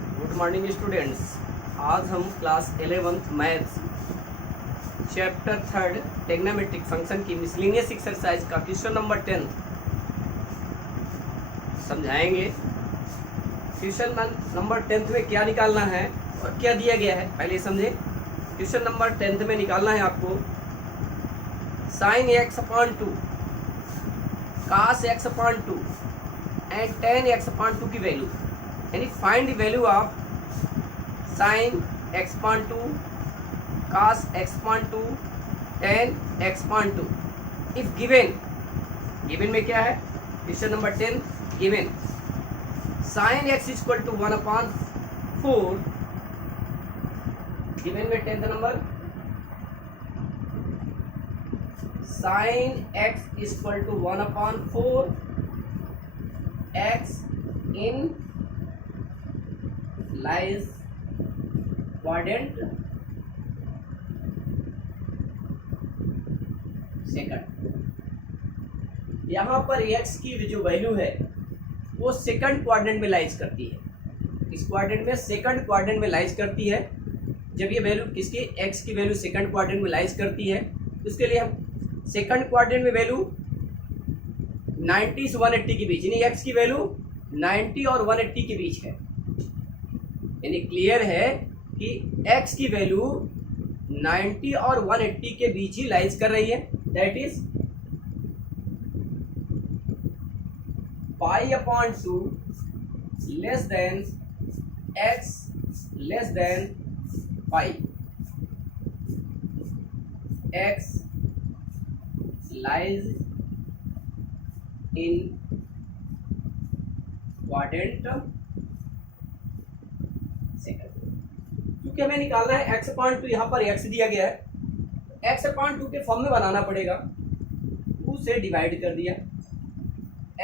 Good morning students. आज हम class 11th maths chapter 3 trigonometric function की मिसलिनियस एक्सरसाइज का क्वेश्चन नंबर 10 समझाएंगे। क्वेश्चन नंबर 10 में क्या निकालना है और क्या दिया गया है पहले समझे। क्वेश्चन नंबर 10 में निकालना है आपको sin x/2 cos x/2 and tan x/2 की वैल्यू, यानी find the value of sin x/2 cos x/2 tan x/2 if given में क्या है। Question number 10 given sin x equal to 1/4 given में 10th number sin x equal to 1/4 x in lies quadrant second. यहाँ पर x की जो value है वो सेकंड क्वाड्रेंट में लाइज करती है। इस क्वाड्रेंट में सेकंड क्वाड्रेंट में लाइज करती है। जब ये वैल्यू किसकी x की वैल्यू सेकंड क्वाड्रेंट में लाइज करती है तो उसके लिए हम सेकंड क्वाड्रेंट में वैल्यू 90 से 180 के बीच, यानी x की वैल्यू 90 और 180 के बीच है। यानी क्लियर है कि x की वैल्यू 90 और 180 के बीच ही लाइज कर रही है। That is π/2 less than x less than π। x lies in quadrant second. क्योंकि हमें निकालना है x/2, यहाँ पर x दिया गया है, x/2 के फॉर्म में बनाना पड़ेगा। 2 से डिवाइड कर दिया,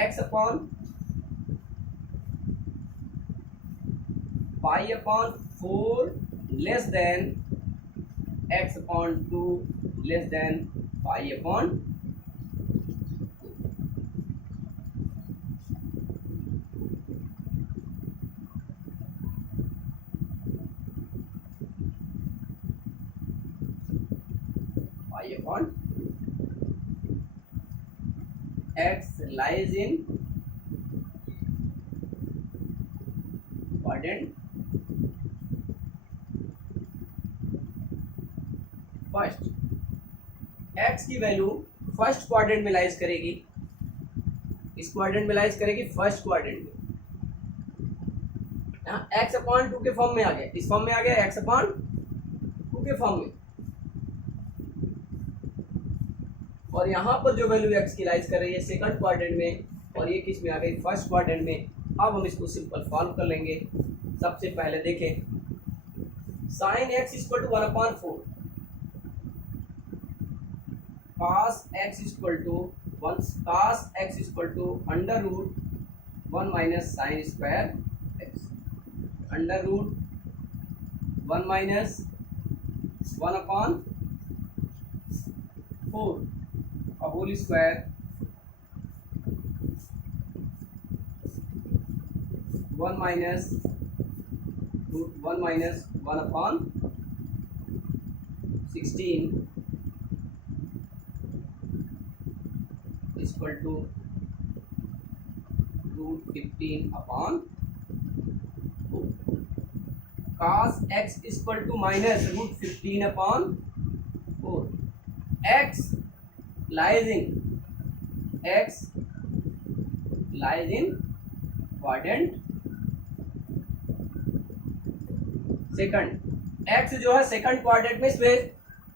x/π/4 less than x/2 less than π/2। x lies in quadrant first. x की वैल्यू फर्स्ट क्वाड्रेंट में लाइज करेगी, इस क्वाड्रेंट में लाइज करेगी फर्स्ट क्वाड्रेंट में। यहाँ x/2 के फॉर्म में आ गया, इस फॉर्म में आ गया x/2 के फॉर्म में, और यहाँ पर जो वैल्यू x की लाइज कर रही है सेकंड क्वाड्रेंट में और ये किस में आ गई फर्स्ट क्वाड्रेंट में। अब हम इसको सिंपल सॉल्व कर लेंगे। सबसे पहले देखें sin x equal to 1/4 cos x equal to 1 cos x equal to √1 minus sine square x √1 minus 1/4 whole square 1 minus 1/16 equal to √15/4 cos x equal to minus √15/4 x lies in quadrant second. x जो है second quadrant में,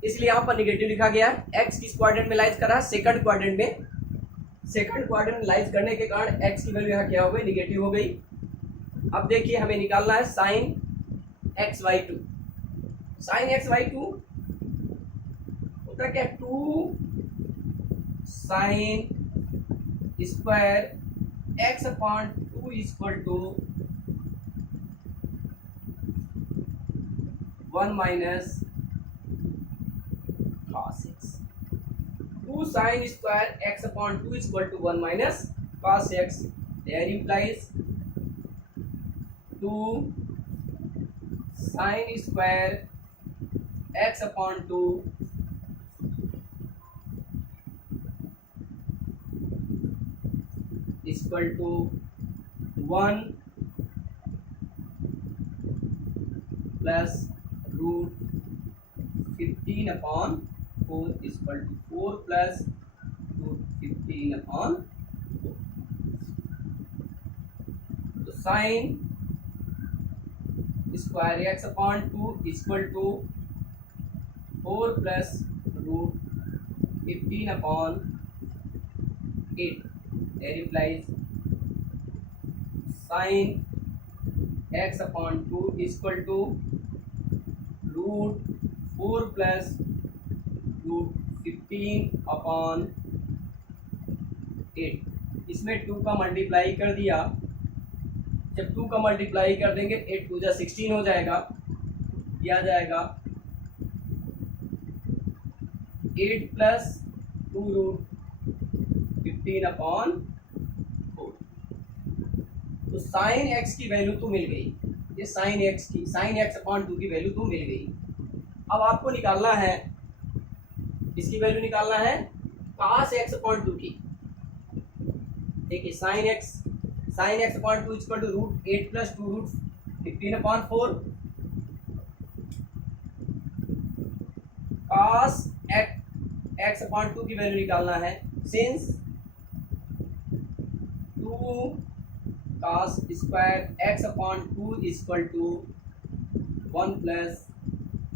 इसलिए यहाँ पर negative लिखा गया है। x किस क्वाड्रेंट में लाइज कर रहा है सेकंड क्वाड्रेंट में। सेकंड क्वाड्रेंट में लाइज करने के कारण x की वैल्यू यहाँ क्या हो गई निगेटिव हो गई। अब देखिए हमें निकालना है sin x/2। sin x/2 होता क्या 2 sin square x/2 equal to 1 minus cos x। 2 sin square x upon 2 is equal to 1 minus cos x. There implies 2 sine square x upon 2 equal to 1 plus root 15 upon 4 equal to 4 plus root 15 upon 4। तो sine square x upon 2 equal to 4 plus root 15 upon 8 implies sine x upon 2 equal to root 4 plus root 15 upon 8। इसमें 2 का multiply कर दिया, जब 2 का multiply कर देंगे 8 2 जा 16 हो जाएगा, यह आ जाएगा 8 प्लस 2 रूट 15 अपॉन 4। तो साइन एक्स की वैल्यू तो मिल गई, ये साइन एक्स अपॉन 2 की वैल्यू तो मिल गई। अब आपको निकालना है, इसकी वैल्यू निकालना है cos एक्स अपॉन 2 की। देखिए sine x upon 2 equal to root 8 plus 2 root 15 upon 4। cos x upon 2 की वैल्यू निकालना है, since 2 cos square x upon 2 equal to 1 plus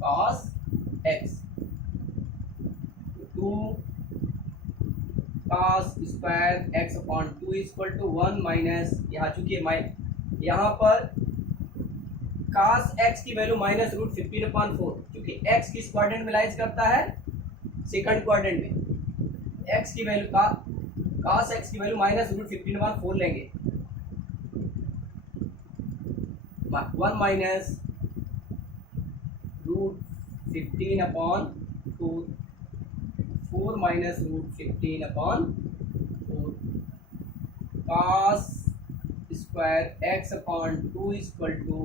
cos x. 2 cos square x upon 2 equal to 1 minus, यहाँ चूंकि यहाँ पर cos x की value minus root 15 upon 4, क्योंकि x किस क्वाड्रेंट में लाइज करता है, सेकंड क्वाड्रेंट में। एक्स की वैल्यू का cos एक्स की वैल्यू माइनस रूट 15 अपॉन 4 लेंगे, 1 minus root 15 upon 4, 4 minus root 15 upon 4। cos square x upon 2 equal to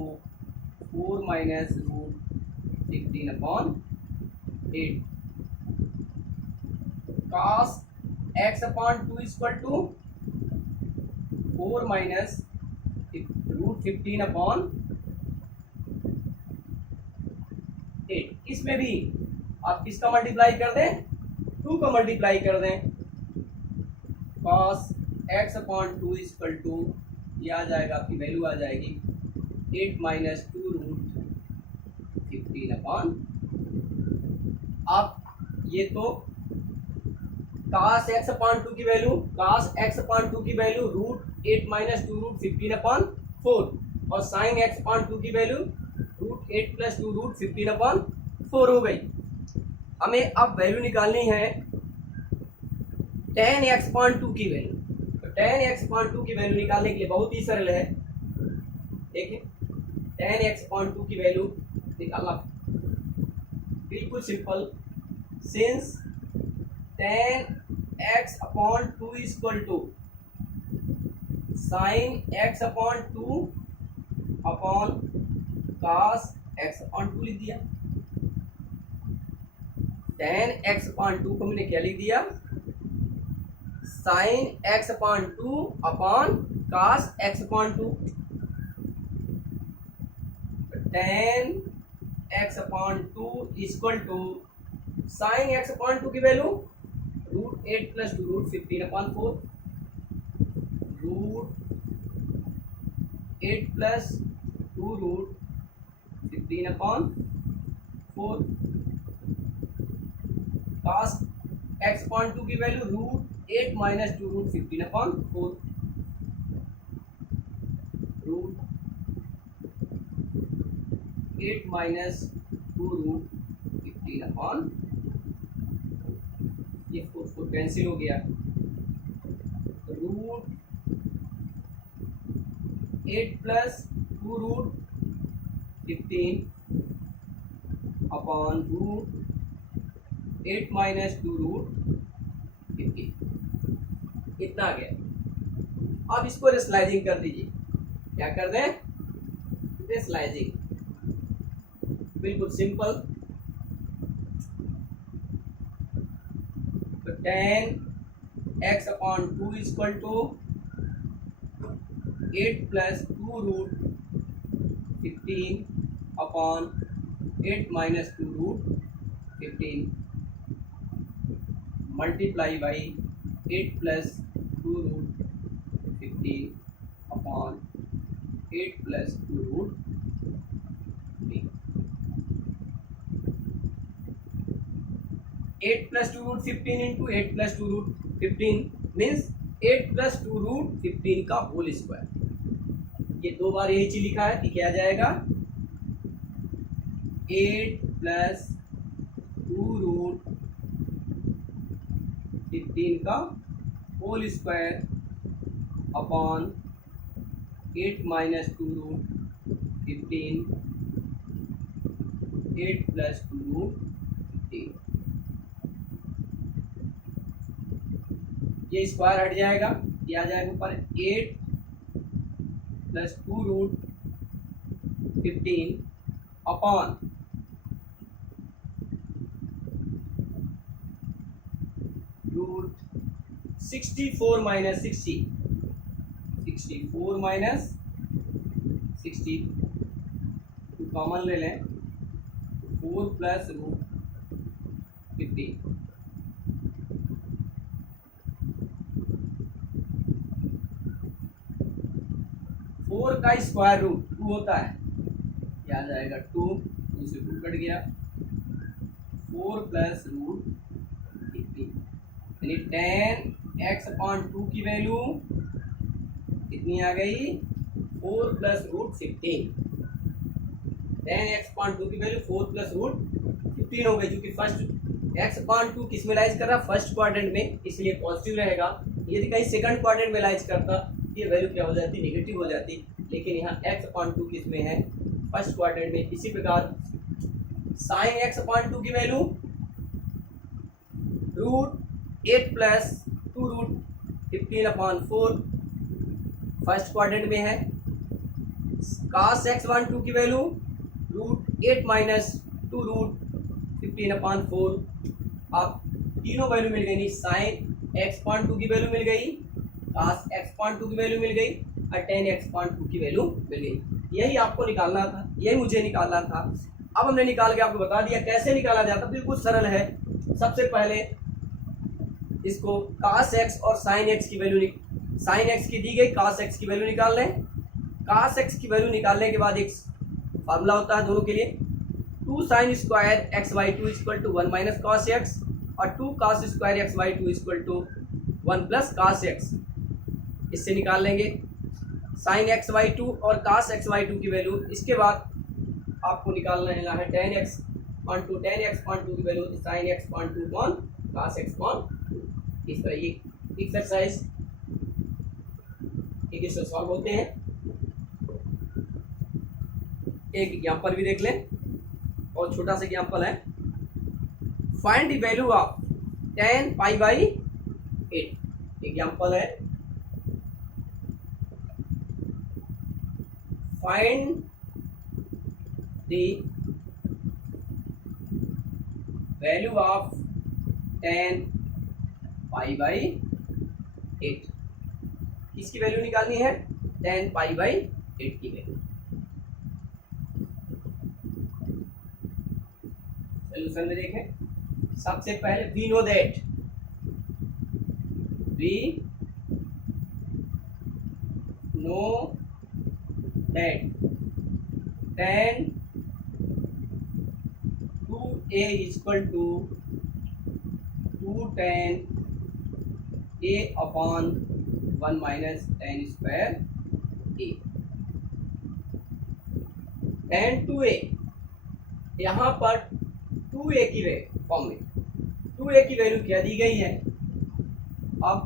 4 minus root 15 upon 8। cos x upon 2 equal to 4 minus root 15 upon 8। इसमें भी आप किसका multiply कर दें, 2 का मल्टीप्लाई कर दें। cos x upon 2 equal to, ये आ जाएगा, आपकी वैल्यू आ जाएगी 8 माइनस 2 रूट 15 अपॉन। अब ये तो cos एक्स अपॉन 2 की वैल्यू, cos एक्स अपॉन 2 की value root 8 minus 2 root 15 upon 4, और साइन एक्स अपॉन 2 की value root 8 plus 2 root 15 upon 4 हो गई। हमें अब वैल्यू निकालनी है tan एक्स अपॉन 2 की वैल्यू। तो tan एक्स अपॉन 2 की वैल्यू निकालने के लिए बहुत ही सरल है। देखिए tan एक्स अपॉन 2 की वैल्यू निकालना बिल्कुल simple, since tan x upon 2 equal to sine x upon 2 upon cos x upon 2 लिख दिया। tan एक्स अपॉन 2 को मैंने क्या लिख दिया, sine x upon 2 upon cos x upon 2। tan x upon 2 equal to sine x upon 2 की value root 8 plus 2 root 15 upon 4, root 8 plus 2 root 15 upon 4। cos x upon 2 की value root 8 minus 2 root 15 upon 4, root 8 minus 2 root 15 upon, ये 4 cancel हो गया, root 8 plus 2 root 15 upon root 8 minus 2 root 15, इतना आ गया। अब इसको rationalising कर दीजिए, क्या कर दें, रेशनलाइजिंग। बिल्कुल सिंपल। तो 10x upon 2 equal to 8 plus 2 root 15 upon 8 minus 2 root 15 multiply by 8 plus 2 root 15 upon 8 plus 2 root 8 plus 2 root 15 into 8 plus 2 root 15 means 8 plus 2 root 15 का होल स्क्वायर। ये दो बार यही चीज लिखा है कि क्या जाएगा 8 प्लस 2 रूट 15 का whole square upon 8 minus 2 root 15 8 plus 2 root 15। ये स्क्वायर हट जाएगा, ये आ जाएगा ऊपर 8 plus 2 root 15 upon root 64 minus 60 64 minus 60 common ले लें 4 प्लस रूट 15 4 का स्क्वायर रूट 2 होता है, क्या आ जाएगा 2 से 2 कट गया 4 प्लस रूट 15 यानी 10x अपॉन 2 की वैल्यू कितनी आ गई 4 प्लस रूट 15। 10x अपॉन 2 की वैल्यू 4 प्लस रूट 15 हो गई, क्योंकि फर्स्ट x अपॉन 2 किस में लाइज कर रहा फर्स्ट क्वाड्रेंट में, इसलिए पॉजिटिव रहेगा। यदि कहीं सेकंड क्वाड्रेंट में लाइज करता ये वैल्यू क्या हो जाती नेगेटिव हो जाती, लेकिन यहाँ x अपॉन 2 किस में है फर्स्ट क्वाड्रेंट में। इसी प्रकार साइन x अपॉन 2 की value root 8 plus 2 root 15 upon 4 first quadrant में है। cos x अपॉन 2 की value root 8 minus 2 root 15 upon 4। अब तीनों वैल्यू मिल गई, साइन x अपॉन 2 की वैल्यू मिल गई, cos x अपॉन 2 की वैल्यू मिल गई और tan x अपॉन 2 की वैल्यू मिल गई। यही आपको निकालना था, यही मुझे निकालना था। अब हमने निकाल के आपको बता दिया कैसे निकाला जाता, बिल्कुल सरल है। सबसे पहले इसको cos x और sin x की वैल्यू sin x की दी गई cos x की वैल्यू निकाल लें। cos x की वैल्यू निकालने के बाद एक फार्मूला होता है दोनों के लिए 2 sin square x by 2 equal to 1 minus cos x और 2 cos square x by 2 equal to 1 plus cos x। इससे निकाल लेंगे sin x बाई 2 और cos x बाई 2 की वैल्यू। इसके बाद आपको निकालना है tan x अपॉन 2 की value sin x upon 2 upon cos x upon 2। इस तरह ये एक्सरसाइज एक सॉल्व होते हैं। एक एग्जाम्पल भी देख लें, और छोटा सा एग्जाम्पल है। Find the value of tan pi by 8। Example है find the value of tan pi by 8। किसकी वैल्यू निकालनी है tan पाई बाई 8 की वैल्यू। सोल्यूशन में देखें, सबसे पहले we know that tan 2a equal to 2 tan a upon 1 minus tan square a। tan 2a यहाँ पर 2a की फॉर्म में 2a की वैल्यू क्या दी गई है, अब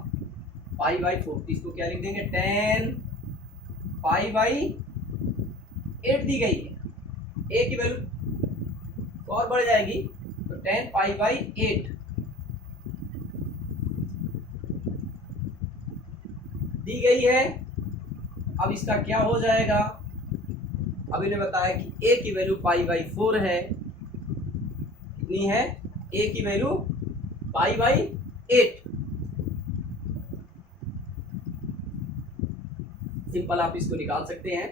पाई बाई 4, इसको क्या लिख देंगे tan पाई बाई 8 दी गई है। a की वैल्यू और बढ़ जाएगी तो tan पाई बाई 8 दी गई है। अब इसका क्या हो जाएगा अब इन्हें बताया कि ए की वैल्यू π/4 है, कितनी है, ए की वैल्यू π/8। सिंपल आप इसको निकाल सकते हैं।